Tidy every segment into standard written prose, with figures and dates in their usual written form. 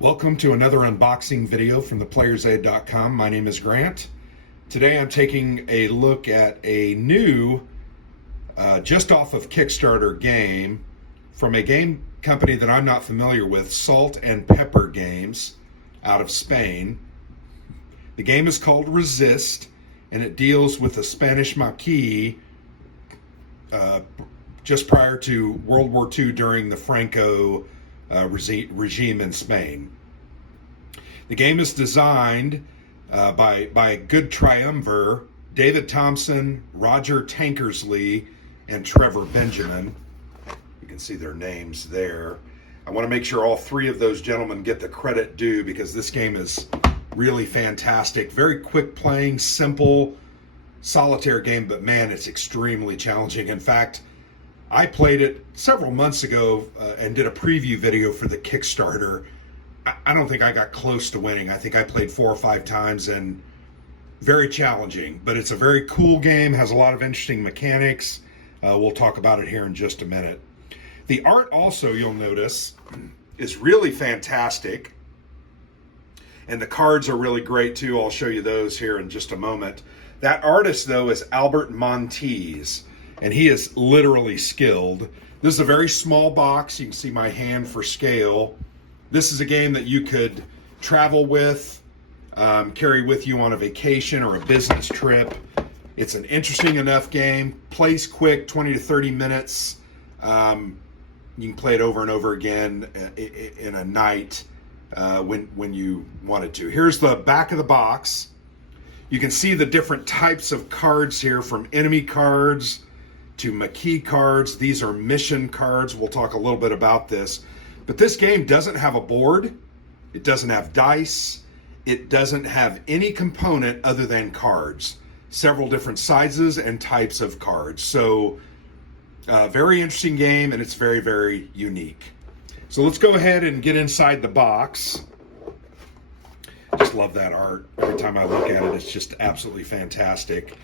Welcome to another unboxing video from theplayersaid.com. My name is Grant. Today I'm taking a look at a new, just off of Kickstarter game from a game company that I'm not familiar with, Salt and Pepper Games out of Spain. The game is called Resist, and it deals with the Spanish Maquis just prior to World War II during the Franco regime in Spain. The game is designed by a good triumvir, David Thompson, Roger Tankersley, and Trevor Benjamin. You can see their names there. I want to make sure all three of those gentlemen get the credit due because this game is really fantastic. Very quick playing, simple, solitaire game, but man, it's extremely challenging. In fact, I played it several months ago and did a preview video for the Kickstarter. I don't think I got close to winning. I think I played 4 or 5 times and very challenging, but it's a very cool game, has a lot of interesting mechanics. We'll talk about it here in just a minute. The art also, you'll notice, is really fantastic. And the cards are really great too. I'll show you those here in just a moment. That artist though is Albert Montes, and he is literally skilled. This is a very small box. You can see my hand for scale. This is a game that you could travel with, carry with you on a vacation or a business trip. It's an interesting enough game. Plays quick, 20 to 30 minutes. You can play it over and over again in a night when you wanted to. Here's the back of the box. You can see the different types of cards here, from enemy cards to Maquis cards. These are mission cards. We'll talk a little bit about this. But this game doesn't have a board. It doesn't have dice. It doesn't have any component other than cards. Several different sizes and types of cards. So, very interesting game, and it's very, very unique. So let's go ahead and get inside the box. I just love that art. Every time I look at it, it's just absolutely fantastic.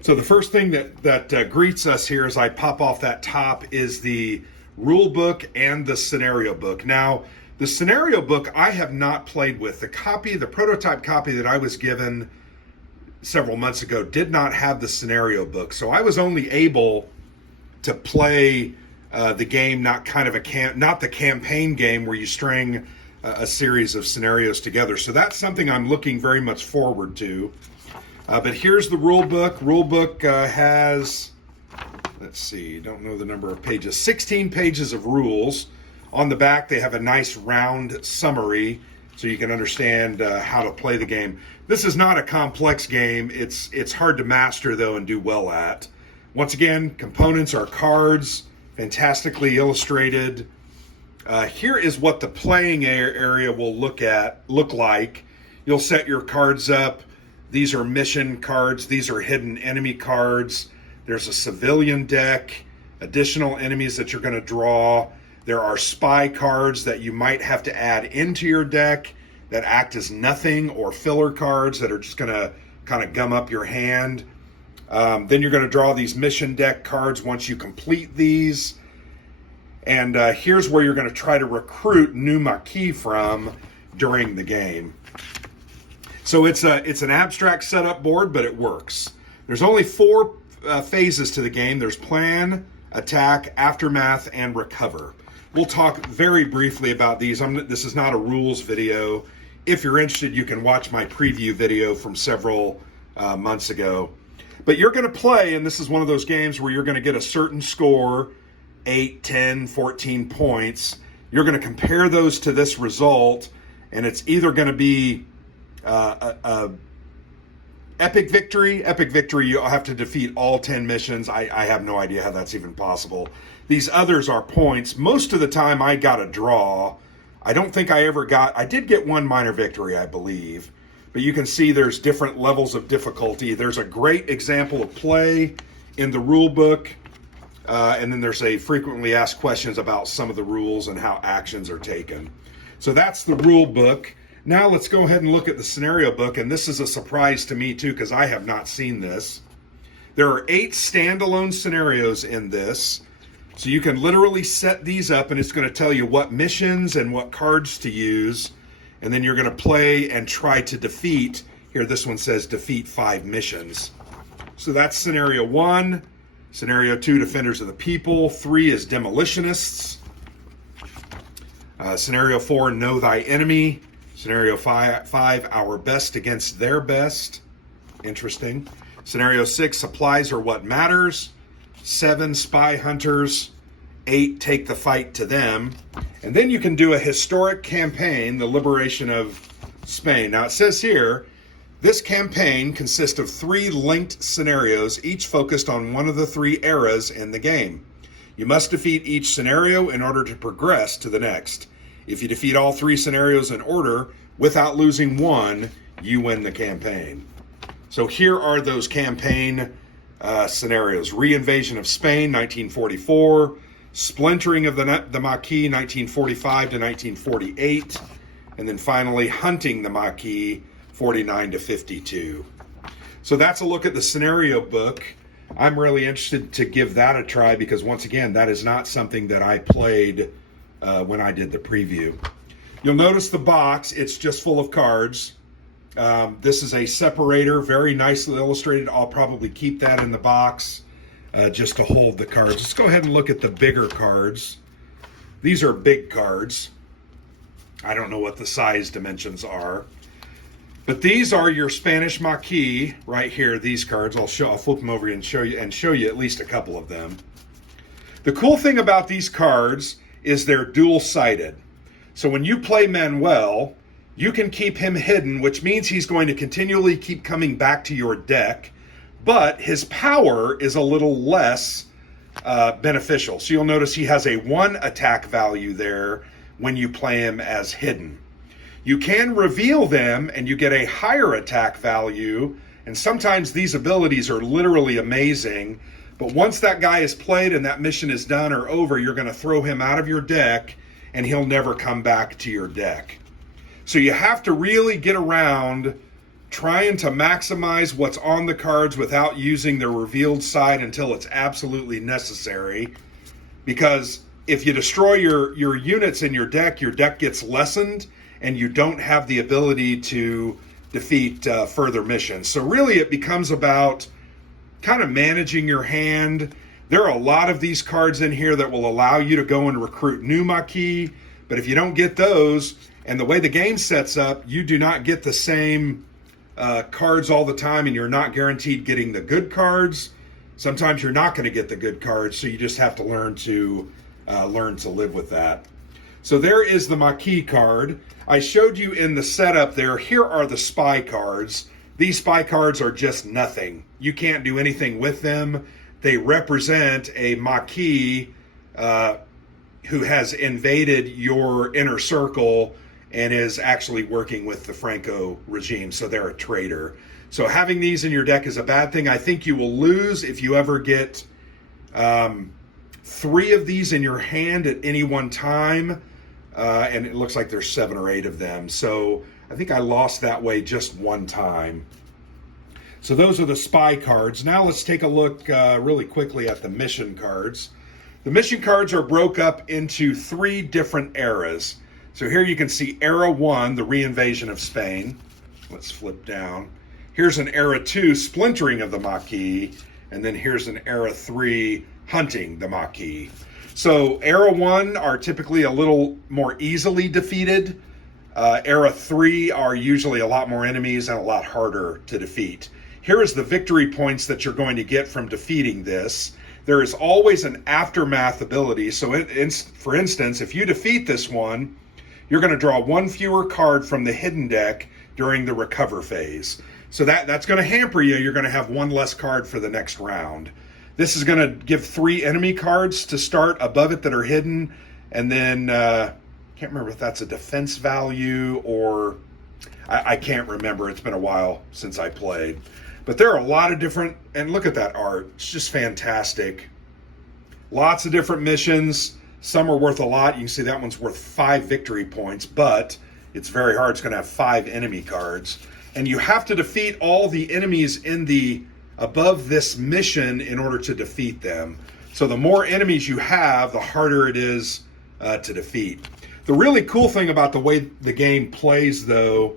So the first thing that greets us here as I pop off that top is the rule book and the scenario book. Now, the scenario book I have not played with. The prototype copy that I was given several months ago did not have the scenario book. So I was only able to play the game, not the campaign game where you string a series of scenarios together. So that's something I'm looking very much forward to. But here's the rule book. Rule book has, let's see, don't know the number of pages, 16 pages of rules. On the back, they have a nice round summary so you can understand how to play the game. This is not a complex game. It's hard to master, though, and do well at. Once again, components are cards, fantastically illustrated. Here is what the playing area will look like. You'll set your cards up. These are mission cards. These are hidden enemy cards. There's a civilian deck, additional enemies that you're going to draw. There are spy cards that you might have to add into your deck that act as nothing, or filler cards that are just going to kind of gum up your hand. Then you're going to draw these mission deck cards once you complete these. And here's where you're going to try to recruit new Maquis from during the game. So it's an abstract setup board, but it works. There's only 4 phases to the game. There's plan, attack, aftermath, and recover. We'll talk very briefly about these. This is not a rules video. If you're interested, you can watch my preview video from several months ago. But you're going to play, and this is one of those games where you're going to get a certain score, 8, 10, 14 points. You're going to compare those to this result, and it's either going to be epic victory. Epic victory, you'll have to defeat all 10 missions. I have no idea how that's even possible. These others are points. Most of the time I got a draw. I don't think I did get one minor victory, I believe. But you can see there's different levels of difficulty. There's a great example of play in the rule book. And then there's a frequently asked questions about some of the rules and how actions are taken. So that's the rule book. Now let's go ahead and look at the scenario book, and this is a surprise to me too because I have not seen this. There are 8 standalone scenarios in this, so you can literally set these up and it's going to tell you what missions and what cards to use. and then you're going to play and try to defeat, here this one says defeat 5 missions. So that's scenario 1. Scenario 2, Defenders of the People. 3 is Demolitionists. Scenario 4, Know Thy Enemy. Scenario 5, Our Best Against Their Best. Interesting. Scenario 6, Supplies Are What Matters. 7, Spy Hunters. 8, Take the Fight to Them. And then you can do a historic campaign, the liberation of Spain. Now it says here, this campaign consists of 3 linked scenarios, each focused on one of the 3 eras in the game. You must defeat each scenario in order to progress to the next. If you defeat all 3 scenarios in order without losing one, you win the campaign. So here are those campaign scenarios. Reinvasion of Spain, 1944. Splintering of the Maquis, 1945 to 1948. And then finally, Hunting the Maquis, 49 to 52. So that's a look at the scenario book. I'm really interested to give that a try because, once again, that is not something that I played when I did the preview. You'll notice the box, it's just full of cards. This is a separator, very nicely illustrated. I'll probably keep that in the box just to hold the cards. Let's go ahead and look at the bigger cards. These are big cards. I don't know what the size dimensions are. But these are your Spanish Maquis right here, these cards. I'll flip them over and show you at least a couple of them. The cool thing about these cards is they're dual-sided. So when you play Manuel, you can keep him hidden, which means he's going to continually keep coming back to your deck, but his power is a little less beneficial. So you'll notice he has a 1 attack value there when you play him as hidden. You can reveal them and you get a higher attack value, and sometimes these abilities are literally amazing, but once that guy is played and that mission is done or over, you're going to throw him out of your deck and he'll never come back to your deck. So you have to really get around trying to maximize what's on the cards without using the revealed side until it's absolutely necessary, because if you destroy your units in your deck gets lessened and you don't have the ability to defeat further missions. So really it becomes about kind of managing your hand. There are a lot of these cards in here that will allow you to go and recruit new Maquis, but if you don't get those, and the way the game sets up, you do not get the same cards all the time, and you're not guaranteed getting the good cards. Sometimes you're not going to get the good cards, so you just have to learn to live with that. So there is the Maquis card. I showed you in the setup there. Here are the spy cards. These spy cards are just nothing. You can't do anything with them. They represent a Maquis who has invaded your inner circle and is actually working with the Franco regime, so they're a traitor. So having these in your deck is a bad thing. I think you will lose if you ever get 3 of these in your hand at any one time, and it looks like there's 7 or 8 of them. So I think I lost that way just one time. So those are the spy cards. Now let's take a look really quickly at the mission cards. The mission cards are broke up into 3 different eras. So here you can see Era 1, the reinvasion of Spain. Let's flip down. Here's an Era 2, splintering of the Maquis. And then here's an Era 3, hunting the Maquis. So Era 1 are typically a little more easily defeated. Era 3 are usually a lot more enemies and a lot harder to defeat. Here is the victory points that you're going to get from defeating this. There is always an aftermath ability. So for instance, if you defeat this one, you're going to draw 1 fewer card from the hidden deck during the recover phase. So that's going to hamper you. You're going to have 1 less card for the next round. This is going to give 3 enemy cards to start above it that are hidden. And then, can't remember if that's a defense value or I can't remember. It's been a while since I played. But there are a lot of different, and look at that art. It's just fantastic. Lots of different missions. Some are worth a lot. You can see that one's worth 5 victory points, but it's very hard. It's going to have 5 enemy cards. And you have to defeat all the enemies in the above this mission in order to defeat them. So the more enemies you have, the harder it is to defeat. The really cool thing about the way the game plays, though,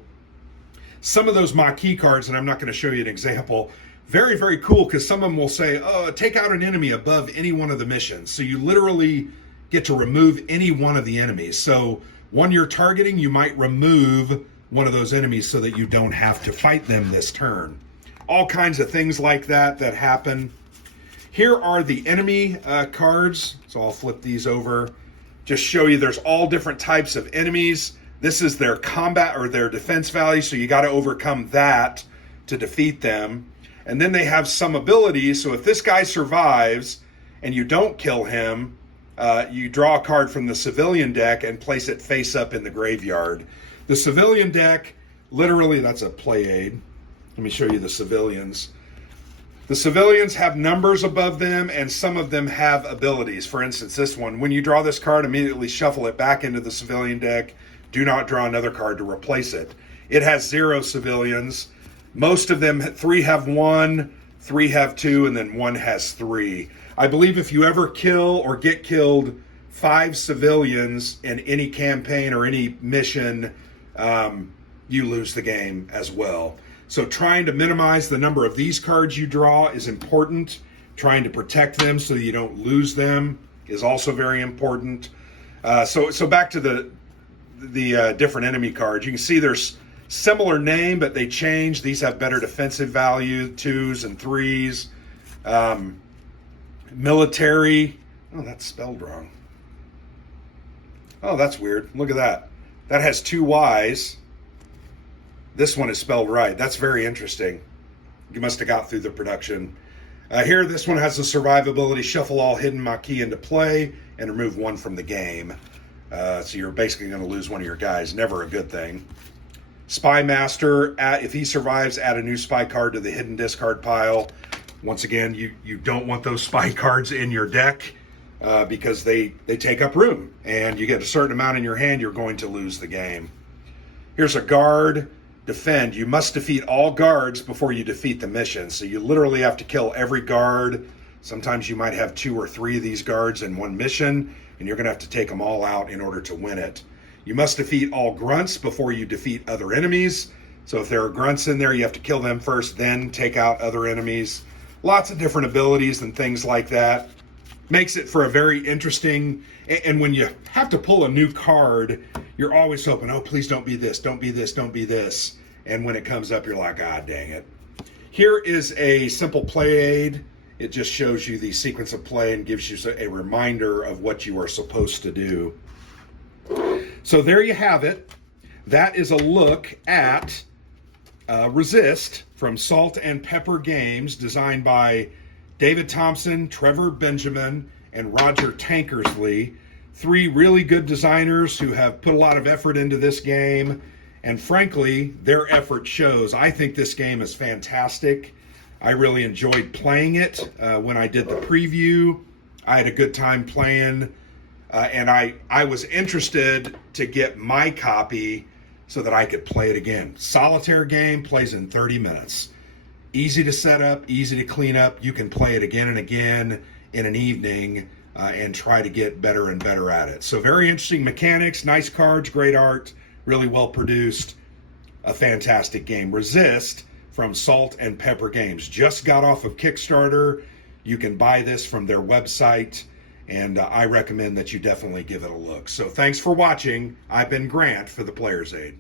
some of those Maquis cards, and I'm not going to show you an example, very, very cool, because some of them will say, oh, take out an enemy above any one of the missions. So you literally get to remove any one of the enemies. So one you're targeting, you might remove one of those enemies so that you don't have to fight them this turn. All kinds of things like that happen. Here are the enemy cards. So I'll flip these over. Just show you there's all different types of enemies. This is their combat or their defense value, so you got to overcome that to defeat them. And then they have some abilities, so if this guy survives and you don't kill him, you draw a card from the civilian deck and place it face up in the graveyard. The civilian deck, literally, that's a play aid. Let me show you the civilians. The civilians have numbers above them, and some of them have abilities. For instance, this one, when you draw this card, immediately shuffle it back into the civilian deck. Do not draw another card to replace it. It has 0 civilians. Most of them, 3 have 1, 3 have 2, and then 1 has 3. I believe if you ever kill or get killed 5 civilians in any campaign or any mission, you lose the game as well. So trying to minimize the number of these cards you draw is important. Trying to protect them so you don't lose them is also very important. So back to the different enemy cards. You can see there's similar name, but they change. These have better defensive value, 2s and 3s. Military. Oh, that's spelled wrong. Oh, that's weird. Look at that. That has 2 Ys. This one is spelled right. That's very interesting. You must have got through the production. Here, this one has the survivability. Shuffle all hidden Maquis into play and remove 1 from the game. So you're basically going to lose one of your guys. Never a good thing. Spy Master. If he survives, add a new spy card to the hidden discard pile. Once again, you don't want those spy cards in your deck because they take up room. And you get a certain amount in your hand, you're going to lose the game. Here's a guard. Defend. You must defeat all guards before you defeat the mission. So you literally have to kill every guard. Sometimes you might have 2 or 3 of these guards in one mission, and you're going to have to take them all out in order to win it. You must defeat all grunts before you defeat other enemies. So if there are grunts in there, you have to kill them first, then take out other enemies. Lots of different abilities and things like that. Makes it for a very interesting, and when you have to pull a new card, you're always hoping, oh, please don't be this, don't be this, don't be this. And when it comes up, you're like, ah, dang it. Here is a simple play aid. It just shows you the sequence of play and gives you a reminder of what you are supposed to do. So there you have it. That is a look at Resist from Salt and Pepper Games, designed by David Thompson, Trevor Benjamin, and Roger Tankersley. 3 really good designers who have put a lot of effort into this game, and frankly, their effort shows. I think this game is fantastic. I really enjoyed playing it. When I did the preview, I had a good time playing, and I was interested to get my copy so that I could play it again. Solitaire game, plays in 30 minutes. Easy to set up, easy to clean up. You can play it again and again in an evening and try to get better and better at it. So very interesting mechanics, nice cards, great art, really well produced. A fantastic game. Resist from Salt and Pepper Games. Just got off of Kickstarter. You can buy this from their website, and I recommend that you definitely give it a look. So thanks for watching. I've been Grant for the Player's Aid.